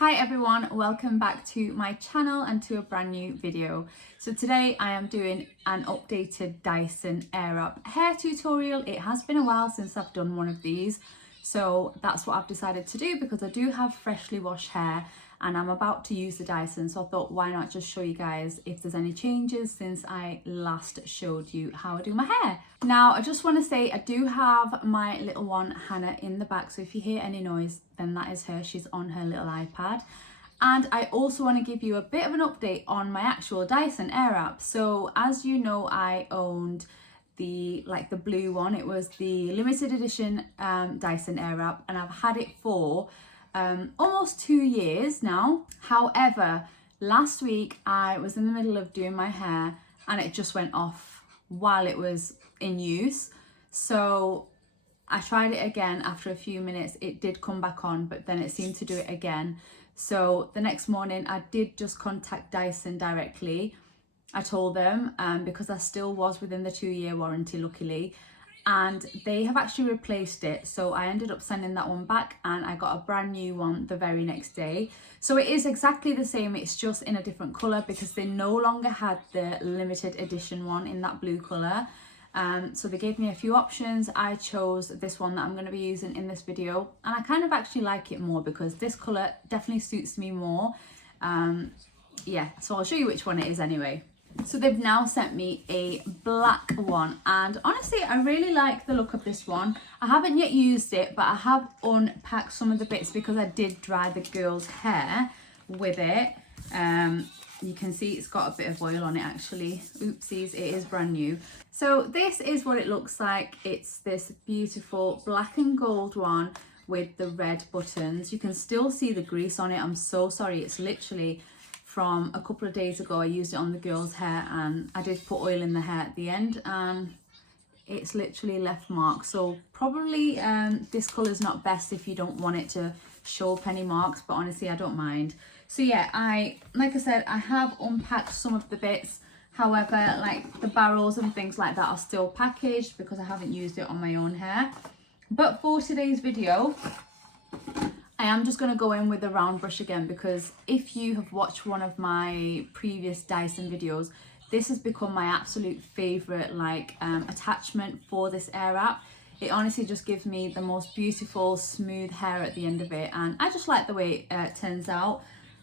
Hi everyone, welcome back to my channel and to a brand new video. So today I am doing an updated Dyson Airwrap hair tutorial. It has been a while since I've done one of these, so that's what I've decided to do because I do have freshly washed hair and I'm about to use the Dyson, so I thought why not just show you guys if there's any changes since I last showed you how I do my hair. Now I just want to say I do have my little one Hannah in the back, so if you hear any noise then that is her. She's on her little iPad. And I also want to give you a bit of an update on my actual Dyson Airwrap. So as you know, I owned the blue one. It was the limited edition Dyson Airwrap and I've had it for almost 2 years now. However, last week I was in the middle of doing my hair and it just went off while it was in use. So I tried it again after a few minutes. It did come back on, but then it seemed to do it again. So the next morning I did just contact Dyson directly. I told them because I still was within the 2-year warranty, luckily, and they have actually replaced it. So I ended up sending that one back and I got a brand new one the very next day. So it is exactly the same, it's just in a different colour because they no longer had the limited edition one in that blue colour. So they gave me a few options. I chose this one that I'm going to be using in this video and I kind of actually like it more because this colour definitely suits me more. Yeah, so I'll show you which one it is anyway. So they've now sent me a black one and honestly I really like the look of this one. I haven't yet used it, but I have unpacked some of the bits because I did dry the girl's hair with it. You can see it's got a bit of oil on it actually. Oopsies, it is brand new. So this is what it looks like. It's this beautiful black and gold one with the red buttons. You can still see the grease on it. I'm so sorry. It's literally from a couple of days ago. I used it on the girl's hair and I did put oil in the hair at the end and it's literally left marks. So probably this colour is not best if you don't want it to show up any marks, but honestly I don't mind. So yeah, like I said, I have unpacked some of the bits. However, like the barrels and things like that are still packaged because I haven't used it on my own hair. But for today's video, I am just going to go in with the round brush again because if you have watched one of my previous Dyson videos, this has become my absolute favourite attachment for this Airwrap. It honestly just gives me the most beautiful smooth hair at the end of it and I just like the way it turns out,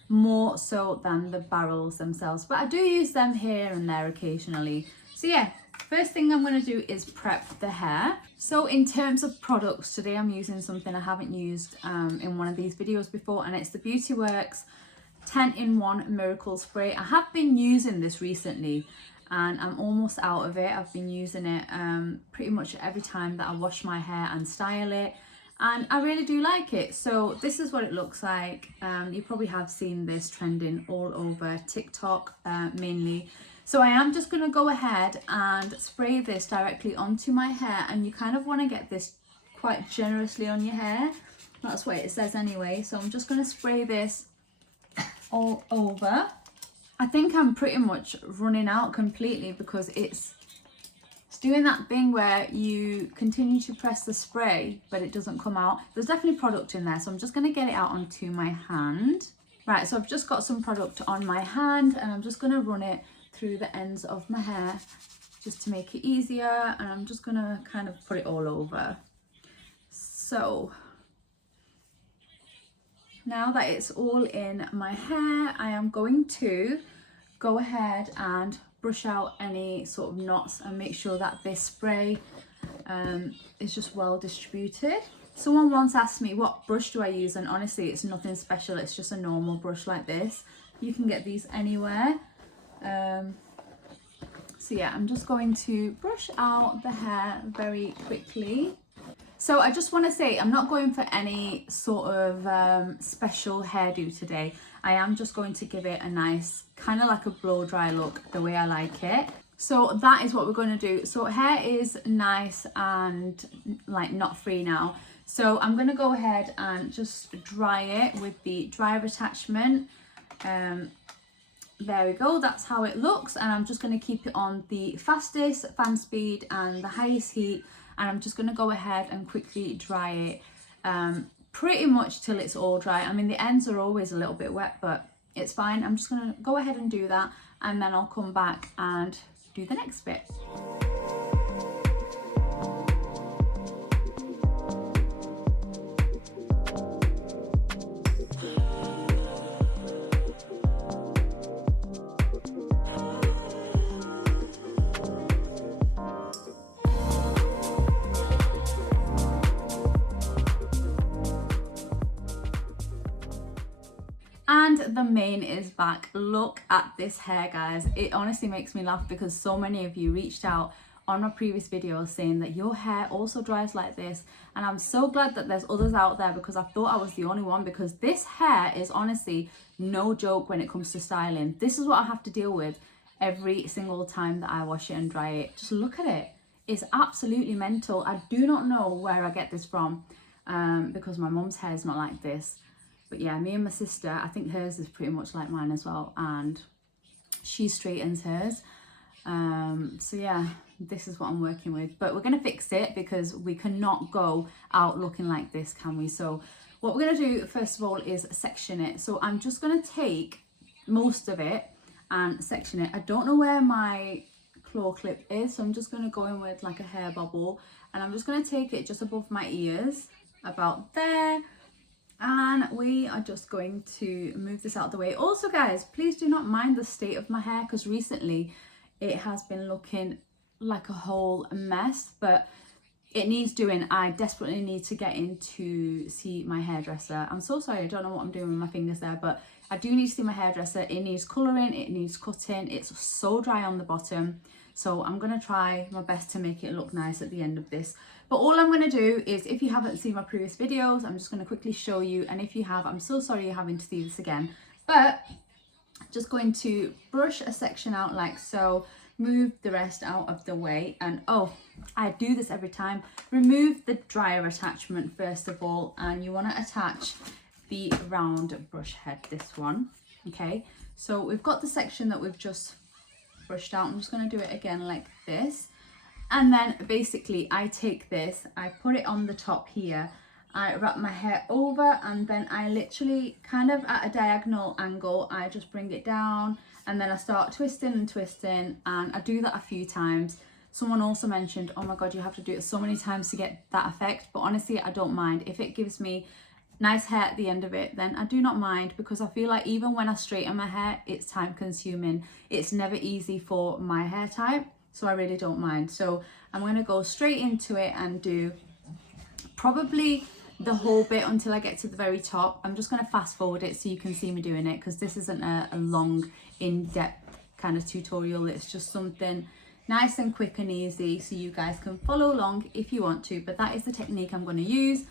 more so than the barrels themselves, but I do use them here and there occasionally. So yeah, first thing I'm going to do is prep the hair. So in terms of products, today I'm using something I haven't used in one of these videos before, and it's the Beauty Works 10-in-1 Miracle Spray. I have been using this recently and I'm almost out of it. I've been using it pretty much every time that I wash my hair and style it, and I really do like it. So this is what it looks like. You probably have seen this trending all over TikTok mainly. So I am just going to go ahead and spray this directly onto my hair, and you kind of want to get this quite generously on your hair. That's what it says anyway. So I'm just going to spray this all over. I think I'm pretty much running out completely because it's doing that thing where you continue to press the spray but it doesn't come out. There's definitely product in there, so I'm just going to get it out onto my hand. Right, so I've just got some product on my hand and I'm just going to run it through the ends of my hair just to make it easier, and I'm just going to kind of put it all over. So now that it's all in my hair, I am going to go ahead and brush out any sort of knots and make sure that this spray is just well distributed. Someone once asked me what brush do I use, and honestly it's nothing special, it's just a normal brush like this. You can get these anywhere. So yeah, I'm just going to brush out the hair very quickly. So I just want to say I'm not going for any sort of special hairdo today. I am just going to give it a nice kind of like a blow dry look, the way I like it. So that is what we're going to do. So hair is nice and like knot free now. So I'm going to go ahead and just dry it with the dryer attachment. There we go, that's how it looks, and I'm just going to keep it on the fastest fan speed and the highest heat, and I'm just going to go ahead and quickly dry it pretty much till it's all dry. I mean, the ends are always a little bit wet, but it's fine. I'm just gonna go ahead and do that, and then I'll come back and do the next bit. And the mane is back. Look at this hair, guys. It honestly makes me laugh because so many of you reached out on my previous videos saying that your hair also dries like this, and I'm so glad that there's others out there, because I thought I was the only one, because this hair is honestly no joke when it comes to styling. This is what I have to deal with every single time that I wash it and dry it. Just look at it. It's absolutely mental. I do not know where I get this from, because my mum's hair is not like this. But yeah, me and my sister, I think hers is pretty much like mine as well, and she straightens hers. So yeah, this is what I'm working with. But we're going to fix it, because we cannot go out looking like this, can we? So what we're going to do first of all is section it. So I'm just going to take most of it and section it. I don't know where my claw clip is, so I'm just going to go in with like a hair bobble, and I'm just going to take it just above my ears, about there. And we are just going to move this out of the way. Also, guys, please do not mind the state of my hair, because recently it has been looking like a whole mess, but it needs doing. I desperately need to get in to see my hairdresser. I'm so sorry, I don't know what I'm doing with my fingers there, but I do need to see my hairdresser. It needs colouring, it needs cutting. It's so dry on the bottom. So I'm going to try my best to make it look nice at the end of this. But all I'm going to do is, if you haven't seen my previous videos, I'm just going to quickly show you. And if you have, I'm so sorry you're having to see this again. But just going to brush a section out like so, move the rest out of the way. And oh, I do this every time. Remove the dryer attachment first of all. And you want to attach the round brush head, this one. Okay, so we've got the section that we've just brushed out. I'm just going to do it again like this, and then basically I take this, I put it on the top here, I wrap my hair over, and then I literally kind of at a diagonal angle, I just bring it down, and then I start twisting and twisting, and I do that a few times. Someone also mentioned, oh my god, you have to do it so many times to get that effect, but honestly I don't mind. If it gives me nice hair at the end of it, then I do not mind, because I feel like even when I straighten my hair, it's time consuming. It's never easy for my hair type, so I really don't mind. So I'm going to go straight into it and do probably the whole bit until I get to the very top. I'm just going to fast forward it so you can see me doing it, because this isn't a long in-depth kind of tutorial. It's just something nice and quick and easy so you guys can follow along if you want to. But that is the technique I'm going to use.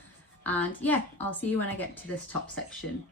And yeah, I'll see you when I get to this top section.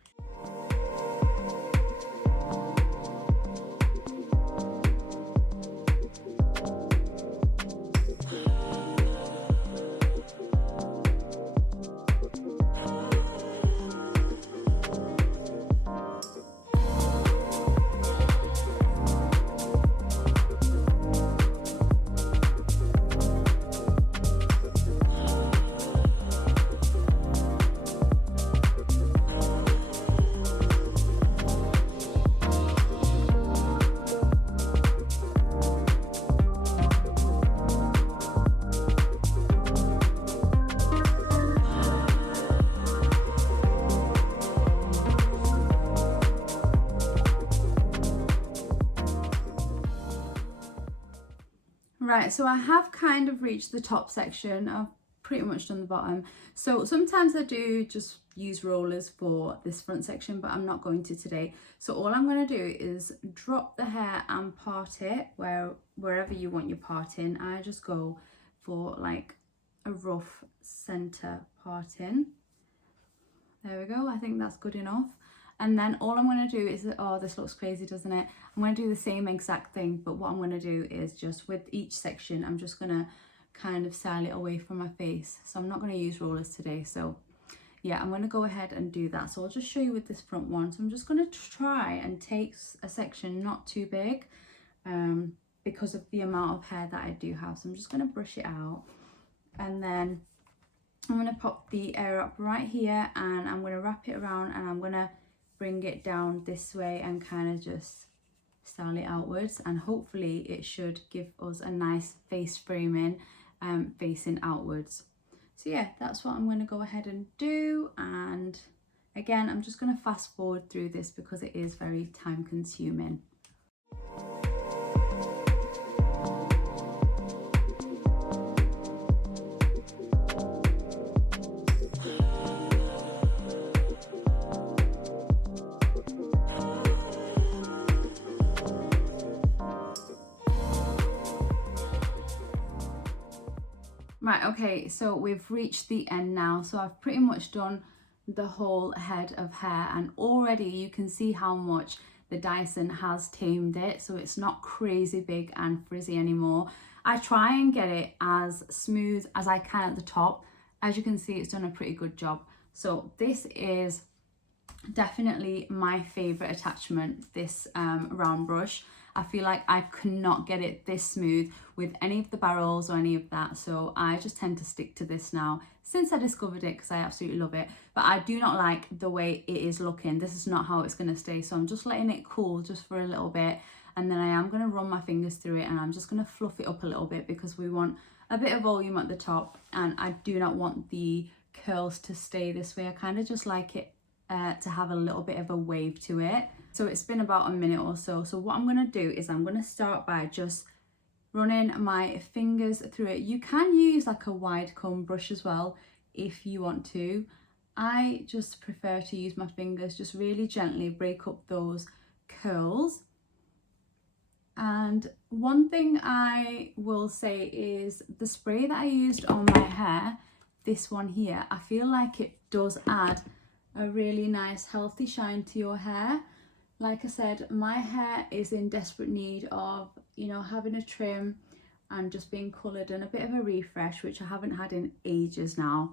Right, so I have kind of reached the top section. I've pretty much done the bottom. So sometimes I do just use rollers for this front section, but I'm not going to today. So all I'm going to do is drop the hair and part it wherever you want your parting. I just go for like a rough center parting. There we go. I think that's good enough. And then all I'm going to do is, oh, this looks crazy, doesn't it? I'm going to do the same exact thing, but what I'm going to do is just with each section, I'm just going to kind of style it away from my face. So I'm not going to use rollers today. So yeah, I'm going to go ahead and do that. So I'll just show you with this front one. So I'm just going to try and take a section not too big because of the amount of hair that I do have. So I'm just going to brush it out, and then I'm going to pop the air up right here, and I'm going to wrap it around, and I'm going to bring it down this way and kind of just style it outwards, and hopefully it should give us a nice face framing facing outwards. So yeah, that's what I'm going to go ahead and do. And again, I'm just going to fast forward through this because it is very time consuming. Right, okay, so we've reached the end now. So I've pretty much done the whole head of hair, and already you can see how much the Dyson has tamed it. So it's not crazy big and frizzy anymore. I try and get it as smooth as I can at the top. As you can see, it's done a pretty good job. So this is definitely my favorite attachment, this round brush. I feel like I could not get it this smooth with any of the barrels or any of that, so I just tend to stick to this now since I discovered it, because I absolutely love it. But I do not like the way it is looking. This is not how it's going to stay, so I'm just letting it cool just for a little bit, and then I am going to run my fingers through it, and I'm just going to fluff it up a little bit because we want a bit of volume at the top, and I do not want the curls to stay this way. I kind of just like it to have a little bit of a wave to it. So it's been about a minute or so. So what I'm going to do is I'm going to start by just running my fingers through it. You can use like a wide comb brush as well if you want to. I just prefer to use my fingers, just really gently break up those curls. And one thing I will say is the spray that I used on my hair, this one here, I feel like it does add a really nice healthy shine to your hair. Like I said, my hair is in desperate need of, you know, having a trim and just being coloured and a bit of a refresh, which I haven't had in ages now.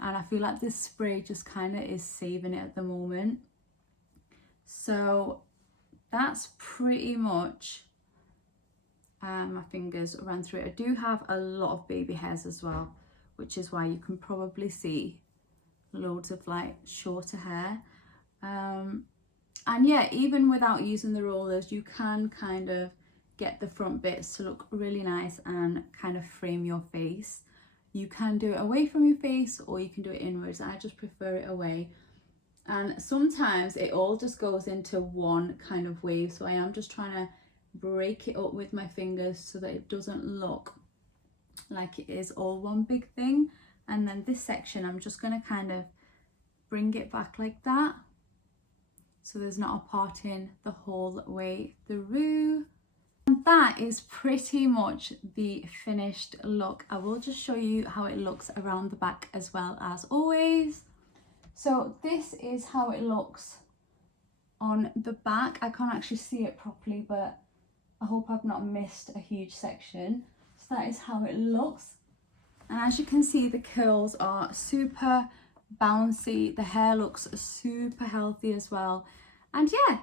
And I feel like this spray just kind of is saving it at the moment. So that's pretty much my fingers ran through it. I do have a lot of baby hairs as well, which is why you can probably see loads of like shorter hair. And yeah, even without using the rollers, you can kind of get the front bits to look really nice and kind of frame your face. You can do it away from your face or you can do it inwards. I just prefer it away. And sometimes it all just goes into one kind of wave. So I am just trying to break it up with my fingers so that it doesn't look like it is all one big thing. And then this section, I'm just going to kind of bring it back like that, so there's not a parting the whole way through. And that is pretty much the finished look. I will just show you how it looks around the back as well, as always. So this is how it looks on the back. I can't actually see it properly, but I hope I've not missed a huge section. So that is how it looks. And as you can see, the curls are super bouncy. The hair looks super healthy as well. And yeah,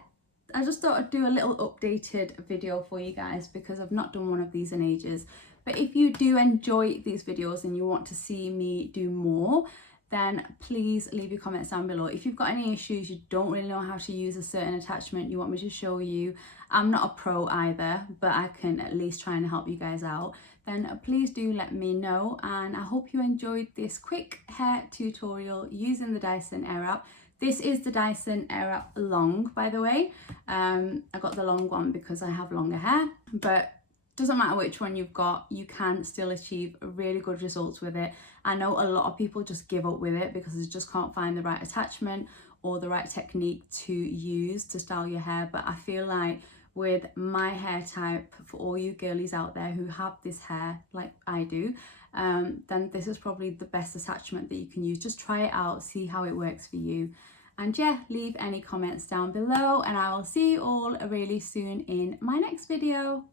I just thought I'd do a little updated video for you guys because I've not done one of these in ages. But if you do enjoy these videos and you want to see me do more, then please leave your comments down below. If you've got any issues, you don't really know how to use a certain attachment, you want me to show you, I'm not a pro either, but I can at least try and help you guys out, then please do let me know. And I hope you enjoyed this quick hair tutorial using the Dyson Airwrap. This is the Dyson Airwrap Long, by the way. I got the long one because I have longer hair, but doesn't matter which one you've got, you can still achieve really good results with it. I know a lot of people just give up with it because they just can't find the right attachment or the right technique to use to style your hair. But I feel like with my hair type, for all you girlies out there who have this hair like I do, then this is probably the best attachment that you can use. Just try it out, see how it works for you. And yeah, leave any comments down below and I will see you all really soon in my next video.